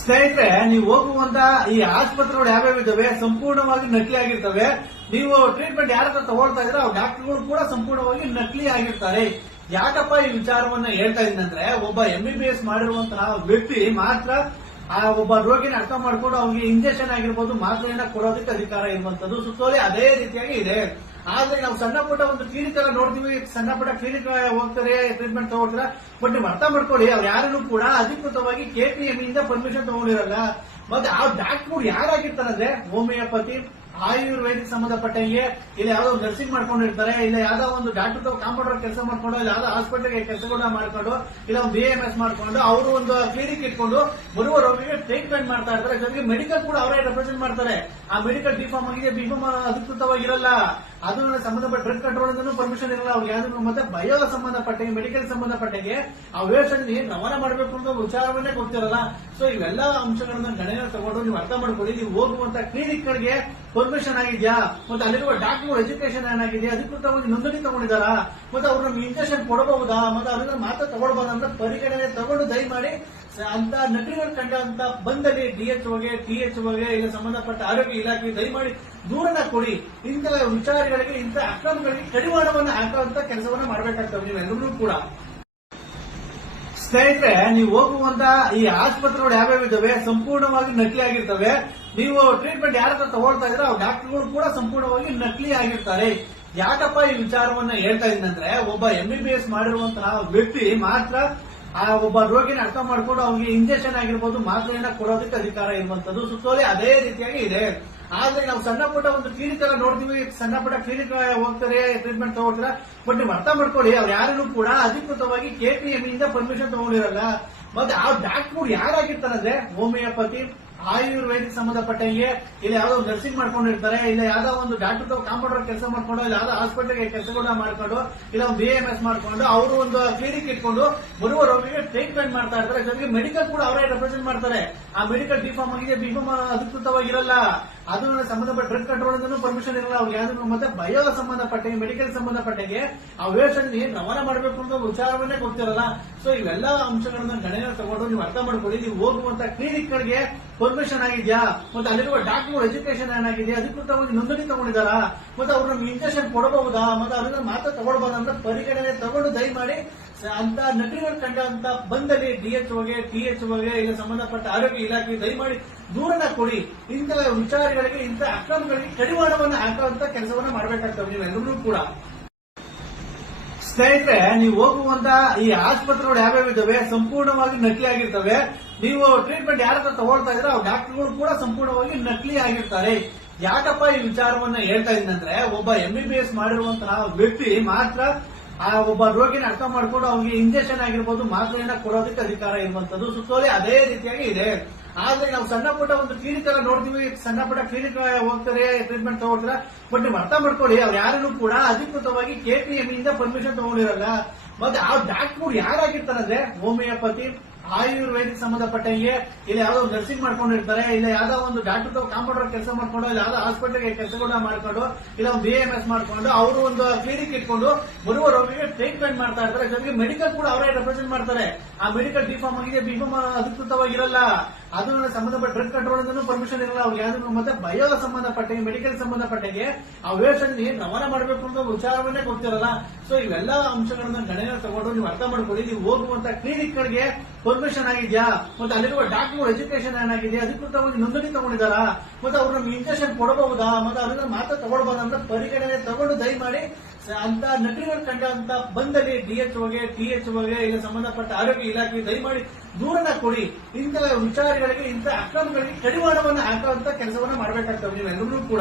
ಸ್ನೇಹಿತರೆ, ನೀವು ಹೋಗುವಂತ ಈ ಆಸ್ಪತ್ರೆಗಳು ಯಾವ್ಯಾವ ಇದ್ದಾವೆ, ಸಂಪೂರ್ಣವಾಗಿ ನಕಲಿ ಆಗಿರ್ತವೆ. ನೀವು ಟ್ರೀಟ್ಮೆಂಟ್ ಯಾರ ಹತ್ರ ತಗೊಳ್ತಾ ಇದ್ರೆ ಅವ್ರ ಡಾಕ್ಟರ್ಗಳು ಕೂಡ ಸಂಪೂರ್ಣವಾಗಿ ನಕಲಿ ಆಗಿರ್ತಾರೆ. ಯಾಕಪ್ಪ ಈ ವಿಚಾರವನ್ನ ಹೇಳ್ತಾ ಇದ್ದಂದ್ರೆ ಒಬ್ಬ ಎಂಬಿಬಿಎಸ್ ಮಾಡಿರುವಂತಹ ವ್ಯಕ್ತಿ ಮಾತ್ರ, ಆ ಒಬ್ಬ ರೋಗಿನ ಅರ್ಥ ಮಾಡಿಕೊಂಡು ಅವನಿಗೆ ಇಂಜೆಕ್ಷನ್ ಆಗಿರ್ಬೋದು, ಮಾತ್ರೆಯನ್ನ ಕೊಡೋದಕ್ಕೆ ಅಧಿಕಾರ ಇರುವಂತದ್ದು ಸುತ್ತೋಲೆ ಅದೇ ರೀತಿಯಾಗಿ ಇದೆ. ಆದ್ರೆ ನಾವು ಸಣ್ಣ ಪುಟ್ಟ ಒಂದು ಕ್ಲಿನಿಕ್ ಎಲ್ಲ ನೋಡ್ತೀವಿ. ಸಣ್ಣ ಪುಟ್ಟ ಕ್ಲಿನಿಕ್ ಹೋಗ್ತಾರೆ ಟ್ರೀಟ್ಮೆಂಟ್ ತಗೋತಾರ. ಬಟ್ ನೀವು ಅರ್ಥ ಮಾಡ್ಕೊಳ್ಳಿ, ಅವ್ರು ಯಾರನ್ನು ಕೂಡ ಅಧಿಕೃತವಾಗಿ ಕೆಪಿಎಂ ಇಂದ ಪರ್ಮಿಷನ್ ತಗೊಂಡಿರಲ್ಲ. ಮತ್ತೆ ಆ ಡಾಕ್ಟರ್ ಯಾರಾಗಿರ್ತಾರಂದ್ರೆ ಹೋಮಿಯೋಪತಿ ಆಯುರ್ವೇದಿಕ್ ಸಂಬಂಧಪಟ್ಟಂಗೆ ಇಲ್ಲ ಯಾವ್ದೋ ನರ್ಸಿಂಗ್ ಮಾಡ್ಕೊಂಡಿರ್ತಾರೆ ಇಲ್ಲ ಯಾವ್ದೋ ಒಂದು ಡಾಕ್ಟರ್ ಕಾಂಪೌಂಡರ್ ಕೆಲಸ ಮಾಡ್ಕೊಂಡು, ಇಲ್ಲ ಯಾವ್ದೋ ಹಾಸ್ಪಿಟಲ್ಗೆ ಕೆಲಸಗಳನ್ನ ಮಾಡ್ಕೊಂಡು, ಇಲ್ಲ ಒಂದು ಬಿ ಎಂ ಎಸ್ ಮಾಡ್ಕೊಂಡು, ಅವರು ಒಂದು ಕ್ಲಿನಿಕ್ ಇಟ್ಕೊಂಡು ಬರುವ ರೋಗಿಗೆ ಟ್ರೀಟ್ಮೆಂಟ್ ಮಾಡ್ತಾ ಇರ್ತಾರೆ. ಜೊತೆಗೆ ಮೆಡಿಕಲ್ ಕೂಡ ಅವರೇ ರೆಪ್ರೆಸೆಂಟ್ ಮಾಡ್ತಾರೆ. ಆ ಮೆಡಿಕಲ್ ಡಿಫಾರ್ಮ್ ಆಗಿದೆ ಬಿಫಾರ್ಮ್ ಅಧಿಕೃತವಾಗಿರಲ್ಲ ಅದು ಸಂಬಂಧಪಟ್ಟ ಡ್ರಗ್ ಕಂಟ್ರೋಲ್ ಪರ್ಮಿಷನ್ ಇರಲ್ಲ. ಅವ್ರಿಗೆ ಯಾವ್ದು ಮತ್ತೆ ಬಯೋ ಸಂಬಂಧಪಟ್ಟಂಗೆ ಮೆಡಿಕಲ್ ಸಂಬಂಧಪಟ್ಟಂಗೆ ಆ ವ್ಯವಸ್ಥೆ ರವಾನೆ ಮಾಡಬೇಕು ಅಂತ ವಿಚಾರವನ್ನೇ ಗೊತ್ತಿರಲ್ಲ ಸೊ ಇವೆಲ್ಲ ಅಂಶಗಳನ್ನ ಗಣನೆ ತಗೊಂಡು ನೀವು ಅರ್ಥ ಮಾಡ್ಕೊಳ್ಳಿ. ನೀವು ಹೋಗುವಂತ ಕ್ಲಿನಿಕ್ ಗಳಿಗೆ ಪರ್ಮಿಷನ್ ಆಗಿದೆಯಾ? ಮತ್ತೆ ಅಲ್ಲಿರುವ ಡಾಕ್ಟರ್ ಎಜುಕೇಶನ್ ಏನಾಗಿದೆ ಅಧಿಕೃತವಾಗಿ ನೋಂದಣಿ ತಗೊಂಡಿದಾರಾ ಮತ್ತೆ ಅವ್ರು ನಮ್ಗೆ ಇಂಜೆಕ್ಷನ್ ಕೊಡಬಹುದಾ? ಮತ್ತೆ ಅವ್ರನ್ನ ಮಾತ್ರ ತಗೊಳ್ಬಹುದಾ ಅಂತ ಪರಿಗಣನೆ ತಗೊಂಡು ದಯಮಾಡಿ ಮಾಡಿ ಅಂತ ನಕಲಿಗಳು ಕಂಡ ಅಂತ ಬಂದಲ್ಲಿ ಡಿಎಚ್ ಟಿ ಟಿಎಚ್ ಒಗೆ ಇಲ್ಲ ಸಂಬಂಧಪಟ್ಟ ಆರೋಗ್ಯ ಇಲಾಖೆ ದಯಮಾಡಿ ದೂರನ ಕೊಡಿ. ಇಂಥ ವಿಚಾರಗಳಿಗೆ, ಇಂಥ ಅಕ್ರಮಗಳಿಗೆ ಕಡಿವಾಣವನ್ನು ಹಾಕುವಂತ ಕೆಲಸವನ್ನ ಮಾಡಬೇಕಾಗ್ತದೆ ನೀವೆಲ್ಲರೂ ಕೂಡ. ಸ್ನೇಹಿತರೆ, ನೀವು ಹೋಗುವಂತ ಈ ಆಸ್ಪತ್ರೆಗಳು ಯಾವ್ಯಾವ ಇದಾವೆ ಸಂಪೂರ್ಣವಾಗಿ ನಕಲಿ ಆಗಿರ್ತವೆ ನೀವು ಟ್ರೀಟ್ಮೆಂಟ್ ಯಾರ ಹತ್ರ ತಗೊಳ್ತಾ ಇದ್ರೆ ಅವ್ರ ಡಾಕ್ಟರ್ಗಳು ಕೂಡ ಸಂಪೂರ್ಣವಾಗಿ ನಕಲಿ ಆಗಿರ್ತಾರೆ ಯಾಕಪ್ಪ ಈ ವಿಚಾರವನ್ನ ಹೇಳ್ತಾ ಇದ್ದಂದ್ರೆ ಒಬ್ಬ ಎಂಬಿಬಿಎಸ್ ಮಾಡಿರುವಂತಹ ವ್ಯಕ್ತಿ ಮಾತ್ರ ಆ ಒಬ್ಬ ರೋಗಿನ ಅರ್ಥ ಮಾಡಿಕೊಂಡು ಅವನಿಗೆ ಇಂಜೆಕ್ಷನ್ ಆಗಿರ್ಬೋದು, ಮಾತ್ರೆಯನ್ನ ಕೊಡೋದಕ್ಕೆ ಅಧಿಕಾರ ಇರುವಂತದ್ದು. ಸುತ್ತೋಲೆ ಅದೇ ರೀತಿಯಾಗಿ ಇದೆ. ಆದ್ರೆ ನಾವು ಸಣ್ಣ ಪುಟ್ಟ ಒಂದು ಕ್ಲಿನಿಕ್ ಎಲ್ಲ ನೋಡ್ತೀವಿ. ಸಣ್ಣ ಪುಟ್ಟ ಕ್ಲಿನಿಕ್ ಹೋಗ್ತಾರೆ ಟ್ರೀಟ್ಮೆಂಟ್ ತಗೊಳ್ತಾರೆ. ಬಟ್ ನೀವು ಅರ್ಥ ಮಾಡ್ಕೊಳ್ಳಿ, ಅವ್ರು ಯಾರನ್ನು ಕೂಡ ಅಧಿಕೃತವಾಗಿ ಕೆಪಿಎಂ ಇಂದ ಪರ್ಮಿಷನ್ ತಗೊಂಡಿರಲ್ಲ. ಮತ್ತೆ ಆ ಡಾಕ್ಟರ್ ಯಾರಾಗಿರ್ತಾರಂದ್ರೆ ಹೋಮಿಯೋಪತಿ ಆಯುರ್ವೇದಿಕ್ ಸಂಬಂಧಪಟ್ಟಂಗೆ ಇಲ್ಲ ಯಾವ್ದೋ ನರ್ಸಿಂಗ್ ಮಾಡ್ಕೊಂಡಿರ್ತಾರೆ, ಇಲ್ಲ ಯಾವ್ದೋ ಒಂದು ಡಾಕ್ಟರ್ ಕಾಂಪೌಂಡರ್ ಕೆಲಸ ಮಾಡ್ಕೊಂಡು, ಇಲ್ಲ ಯಾವ್ದೋ ಹಾಸ್ಪಿಟಲ್ಗೆ ಕೆಲಸಗಳನ್ನ ಮಾಡ್ಕೊಂಡು, ಇಲ್ಲ ಒಂದು ಎ ಎಂ ಎಸ್ ಮಾಡ್ಕೊಂಡು, ಅವರು ಒಂದು ಕ್ಲಿನಿಕ್ ಇಟ್ಕೊಂಡು ಬರುವ ರೋಗಿಗೆ ಟ್ರೀಟ್ಮೆಂಟ್ ಮಾಡ್ತಾ ಇರ್ತಾರೆ. ಜೊತೆಗೆ ಮೆಡಿಕಲ್ ಕೂಡ ಅವರೇ ರೆಪ್ರೆಸೆಂಟ್ ಮಾಡ್ತಾರೆ. ಆ ಮೆಡಿಕಲ್ ಡಿಫಾರ್ಮ್ ಆಗಿದೆ ಬಿಫಾರ್ಮ್ ಅಧಿಕೃತವಾಗಿರಲ್ಲ. ಅದು ಸಂಬಂಧಪಟ್ಟ ಡ್ರಗ್ ಕಂಟ್ರೋಲ್ ಪರ್ಮಿಷನ್ ಇರಲ್ಲ. ಅವ್ರಿಗೆ ಯಾವ್ದು ಮತ್ತೆ ಬಯೋ ಸಂಬಂಧಪಟ್ಟಿಗೆ ಮೆಡಿಕಲ್ ಸಂಬಂಧಪಟ್ಟಿಗೆ ಆ ವ್ಯವಸ್ಥೆ ರವಾನೆ ಮಾಡಬೇಕು ಅಂತ ವಿಚಾರವನ್ನೇ ಗೊತ್ತಿರಲ್ಲ. ಸೊ ಇವೆಲ್ಲ ಅಂಶಗಳನ್ನ ಗಣನೆ ತಗೊಂಡು ನೀವು ಅರ್ಥ ಮಾಡ್ಕೊಳ್ಳಿ. ನೀವು ಹೋಗುವಂತ ಕ್ಲಿನಿಕ್ ಗಳಿಗೆ ಪರ್ಮಿಷನ್ ಆಗಿದ್ಯಾ? ಮತ್ತೆ ಅಲ್ಲಿರುವ ಡಾಕ್ಟರ್ ಎಜುಕೇಶನ್ ಏನಾಗಿದೆ ಅಧಿಕೃತವಾಗಿ ನೋಂದಣಿ ತಗೊಂಡಿದಾರಾ ಮತ್ತೆ ಅವ್ರು ನಮ್ಗೆ ಇಂಜೆಕ್ಷನ್ ಕೊಡಬಹುದಾ? ಮತ್ತೆ ಅದನ್ನ ಮಾತ್ರ ತಗೊಳ್ಬಹುದಾ ಅಂತ ಪರಿಗಣನೆ ತಗೊಂಡು ದಯಮಾಡಿ ಅಂತ ನಟಿಗಳು ಕಂಡ ಅಂತ ಬಂದಲ್ಲಿ ಡಿಎಚ್ಗೆ ಟಿಎಚ್ ಒಗೆ, ಇಲ್ಲ ಸಂಬಂಧಪಟ್ಟ ಆರೋಗ್ಯ ಇಲಾಖೆ ದಯಮಾಡಿ ದೂರನ್ನ ಕೊಡಿ. ಇಂಥ ವಿಚಾರಗಳಿಗೆ, ಇಂಥ ಅಕ್ರಮಗಳಿಗೆ ಕಡಿವಾಣವನ್ನು ಹಾಕುವಂತ ಕೆಲಸವನ್ನ ಮಾಡಬೇಕಾಗ್ತದೆ ನೀವೆಲ್ಲರೂ ಕೂಡ. ಸ್ನೇಹಿತರೆ, ನೀವು ಹೋಗುವಂತ ಈ ಆಸ್ಪತ್ರೆಗಳು ಯಾವ್ಯಾವ ಇದಾವೆ, ಸಂಪೂರ್ಣವಾಗಿ ನಕಲಿ ಆಗಿರ್ತವೆ. ನೀವು ಟ್ರೀಟ್ಮೆಂಟ್ ಯಾರ ಹತ್ರ ತಗೊಳ್ತಾ ಇದ್ರೆ ಅವ್ರ ಡಾಕ್ಟರ್ಗಳು ಕೂಡ ಸಂಪೂರ್ಣವಾಗಿ ನಕಲಿ ಆಗಿರ್ತಾರೆ. ಯಾಕಪ್ಪ ಈ ವಿಚಾರವನ್ನ ಹೇಳ್ತಾ ಇದ್ದಂದ್ರೆ ಒಬ್ಬ ಎಂಬಿಬಿಎಸ್ ಮಾಡಿರುವಂತಹ ವ್ಯಕ್ತಿ ಮಾತ್ರ ಆ ಒಬ್ಬ ರೋಗಿನ ಅರ್ಥ ಮಾಡಿಕೊಂಡು ಅವನಿಗೆ ಇಂಜೆಕ್ಷನ್ ಆಗಿರ್ಬೋದು, ಮಾತ್ರೆಯನ್ನ ಕೊಡೋದಕ್ಕೆ ಅಧಿಕಾರ ಇರುವಂತದ್ದು ಸುತ್ತೋಲೆ ಅದೇ ರೀತಿಯಾಗಿ ಇದೆ. ಆದ್ರೆ ನಾವು ಸಣ್ಣ ಪುಟ್ಟ ಒಂದು ಕ್ಲಿನಿಕ್ ಎಲ್ಲ ನೋಡ್ತೀವಿ. ಸಣ್ಣ ಪುಟ್ಟ ಕ್ಲಿನಿಕ್ ಹೋಗ್ತಾರೆ ಟ್ರೀಟ್ಮೆಂಟ್ ತಗೊಳ್ತಾರೆ. ಬಟ್ ನೀವು ಅರ್ಥ ಮಾಡ್ಕೊಳ್ಳಿ, ಅವ್ರು ಯಾರನ್ನು ಕೂಡ ಅಧಿಕೃತವಾಗಿ ಕೆಪಿಎಂ ಇಂದ ಪರ್ಮಿಷನ್ ತಗೊಂಡಿರಲ್ಲ. ಮತ್ತೆ ಆ ಡಾಕ್ಟರ್ ಯಾರಾಗಿರ್ತಾರಂದ್ರೆ ಹೋಮಿಯೋಪತಿ ಆಯುರ್ವೇದಿಕ್ ಸಂಬಂಧಪಟ್ಟಂಗೆ ಇಲ್ಲ ಯಾವ್ದೋ ನರ್ಸಿಂಗ್ ಮಾಡ್ಕೊಂಡಿರ್ತಾರೆ ಇಲ್ಲ ಯಾವ್ದೋ ಒಂದು ಡಾಕ್ಟರ್ ಕಾಂಪೌಂಡರ್ ಕೆಲಸ ಮಾಡ್ಕೊಂಡು, ಇಲ್ಲ ಯಾವ್ದೋ ಹಾಸ್ಪಿಟಲ್ಗೆ ಕೆಲಸಗಳನ್ನ ಮಾಡ್ಕೊಂಡು, ಇಲ್ಲ ಒಂದು ಬಿ ಎಂ ಎಸ್ ಮಾಡ್ಕೊಂಡು, ಅವರು ಒಂದು ಕ್ಲಿನಿಕ್ ಇಟ್ಕೊಂಡು ಬರುವ ರೋಗಿಗೆ ಟ್ರೀಟ್ಮೆಂಟ್ ಮಾಡ್ತಾ ಇರ್ತಾರೆ. ಜೊತೆಗೆ ಮೆಡಿಕಲ್ ಕೂಡ ಅವರೇ ರೆಪ್ರೆಸೆಂಟ್ ಮಾಡ್ತಾರೆ. ಆ ಮೆಡಿಕಲ್ ಡಿಫಾರ್ಮ್ ಆಗಿದೆ ಬಿಫಾರ್ಮ್ ಅಧಿಕೃತವಾಗಿರಲ್ಲ. ಅದು ಸಂಬಂಧಪಟ್ಟ ಡ್ರಗ್ ಕಂಟ್ರೋಲ್ ಪರ್ಮಿಷನ್ ಇರಲ್ಲ. ಅವ್ರಿಗೆ ಯಾವ್ದು ಮತ್ತೆ ಬಯೋ ಸಂಬಂಧಪಟ್ಟೆ ಮೆಡಿಕಲ್ ಸಂಬಂಧಪಟ್ಟಿಗೆ, ಆ ವ್ಯವಸ್ಥೆ ರವಾನೆ ಮಾಡಬೇಕು ಅಂತ ವಿಚಾರವನ್ನೇ ಗೊತ್ತಿರಲ್ಲ ಸೊ ಇವೆಲ್ಲ ಅಂಶಗಳನ್ನ ಗಣನೆ ತಗೊಂಡು ನೀವು ಅರ್ಥ ಮಾಡ್ಕೊಳ್ಳಿ. ನೀವು ಹೋಗುವಂತ ಕ್ಲಿನಿಕ್ ಗಳಿಗೆ ಪರ್ಮಿಷನ್ ಆಗಿದ್ಯಾ? ಮತ್ತೆ ಅಲ್ಲಿರುವ ಡಾಕ್ಟರ್ ಎಜುಕೇಶನ್ ಏನಾಗಿದೆ ಅಧಿಕೃತವಾಗಿ ನೋಂದಣಿ ತಗೊಂಡಿದಾರ ಮತ್ತೆ ಅವ್ರು ನಮ್ಗೆ ಇಂಜೆಕ್ಷನ್ ಕೊಡಬಹುದಾ? ಮತ್ತೆ ಅದನ್ನ ಮಾತ್ರ ತಗೊಳ್ಬಹುದಾ ಅಂತ ಪರಿಗಣನೆ ತಗೊಂಡು ದಯಮಾಡಿ ಅಂತ ನಟಿಗಳು ಕಂಡ ಅಂತ ಬಂದಲ್ಲಿ ಡಿಎಚ್ ಒಗೆ ಟಿಎಚ್ ಒಗೆ, ಇಲ್ಲ ಸಂಬಂಧಪಟ್ಟ ಆರೋಗ್ಯ ಇಲಾಖೆ ದಯಮಾಡಿ ದೂರನ್ನ ಕೊಡಿ. ಇಂತಹ ವಿಚಾರಗಳಿಗೆ, ಇಂತಹ ಅಕ್ರಮಗಳಿಗೆ ಕಡಿವಾಣವನ್ನು ಹಾಕುವಂತ ಕೆಲಸವನ್ನ ಮಾಡಬೇಕಾಗ್ತದೆ ನೀವೆಲ್ಲರೂ ಕೂಡ.